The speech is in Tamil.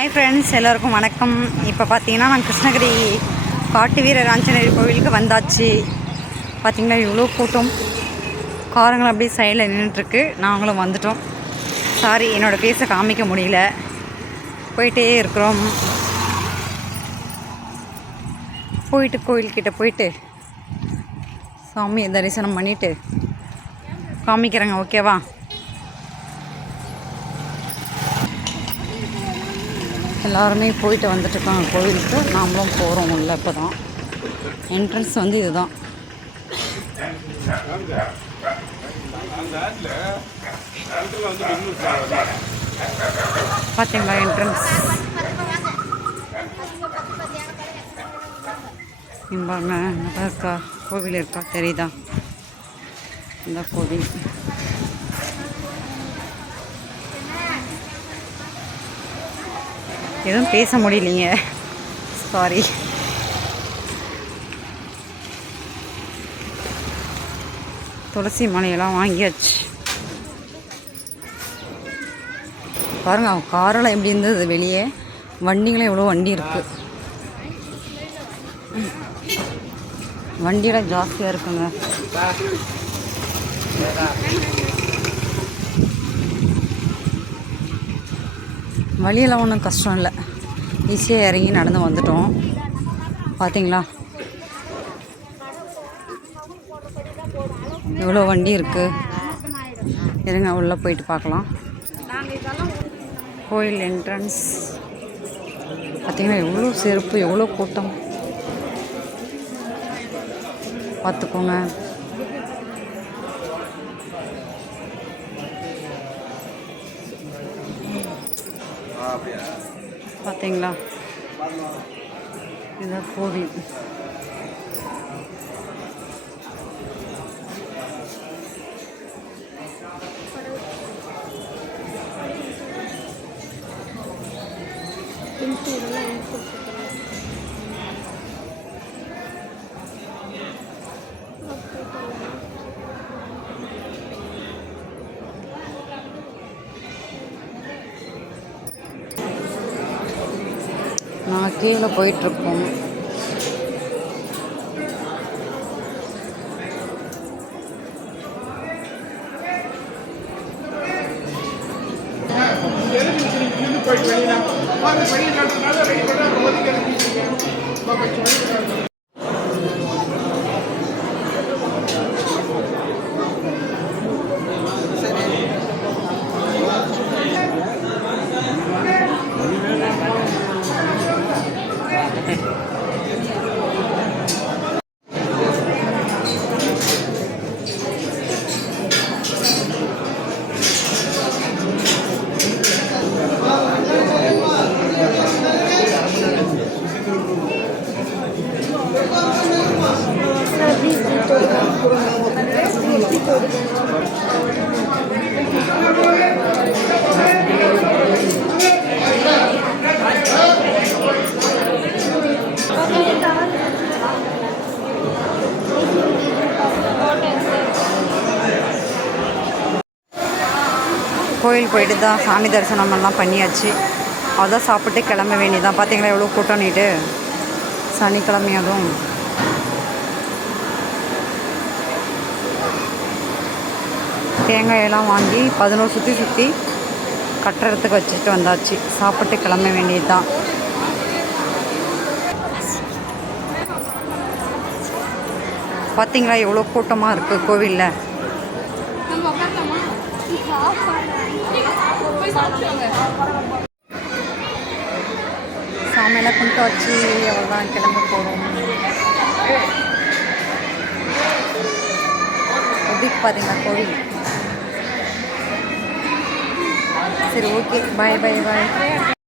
ஹாய் ஃப்ரெண்ட்ஸ், எல்லோருக்கும் வணக்கம். இப்போ பார்த்தீங்கன்னா நான் கிருஷ்ணகிரி காட்டு வீரர் ஆஞ்சநேயர் கோவிலுக்கு வந்தாச்சு. பார்த்திங்கன்னா இவ்வளோ கூட்டம், காரங்களும் அப்படியே சைடில் நின்றுட்டுருக்கு. நாங்களும் வந்துட்டோம். சாரி, என்னோடய பேச காமிக்க முடியல. போயிட்டே இருக்கிறோம். கோயில்கிட்ட போயிட்டு சாமியை தரிசனம் பண்ணிவிட்டு காமிக்கிறேங்க, ஓகேவா? எல்லாருமே போயிட்டு வந்துட்டுருக்காங்க கோவிலுக்கு. நாமளும் போகிறோம் உள்ள. இப்போ தான் என்ட்ரன்ஸ் வந்து இதுதான். பார்த்தீங்களா என்ட்ரன்ஸ்? பாருங்க, நல்லா இருக்கா? கோவில் இருக்கா தெரியுதா? இந்த கோவில் எதுவும் பேச முடியலைங்க, சாரி. துளசி மலையெல்லாம் வாங்கியாச்சு. பாருங்க, காரெல்லாம் எப்படி இருந்தது வெளியே. வண்டிகளும் எவ்வளோ வண்டி இருக்குது. வண்டியெல்லாம் ஜாஸ்தியாக இருக்குங்க. வழியெல்லாம் ஒன்றும் கஷ்டம் இல்லை, ஈஸியாக இறங்கி நடந்து வந்துட்டோம். பார்த்தீங்களா எவ்வளோ வண்டி இருக்குது. இருங்க உள்ளே போயிட்டு பார்க்கலாம். கோயில் என்ட்ரன்ஸ் பார்த்தீங்கன்னா எவ்வளோ செருப்பு, எவ்வளோ கூட்டம் பார்த்துக்கோங்க. பார்த்தீங்களா, இதுதான் கோவில். நான் கீழே போயிட்டுருக்கோம். கோயில் போயிட்டு தான் சாமி தரிசனம் எல்லாம் பண்ணியாச்சு. அதான் சாப்பிட்டு கிளம்ப வேண்டியதான். பார்த்தீங்களா எவ்வளோ கூட்டம் நீட்டு, சனிக்கிழமையாதும். தேங்காயெல்லாம் வாங்கி 11 சுற்றி கட்டுறதுக்கு வச்சுட்டு வந்தாச்சு. சாப்பிட்டு கிளம்ப வேண்டியது தான். பார்த்தீங்களா எவ்வளோ கூட்டமாக இருக்குது கோவிலில். சாமியெல்லாம் கும்பிட்டு வச்சு அவ்வளோதான் கிளம்ப போகிறோம். எப்படி பார்த்தீங்களா கோவில்? சரி, ஓகே, பாய்.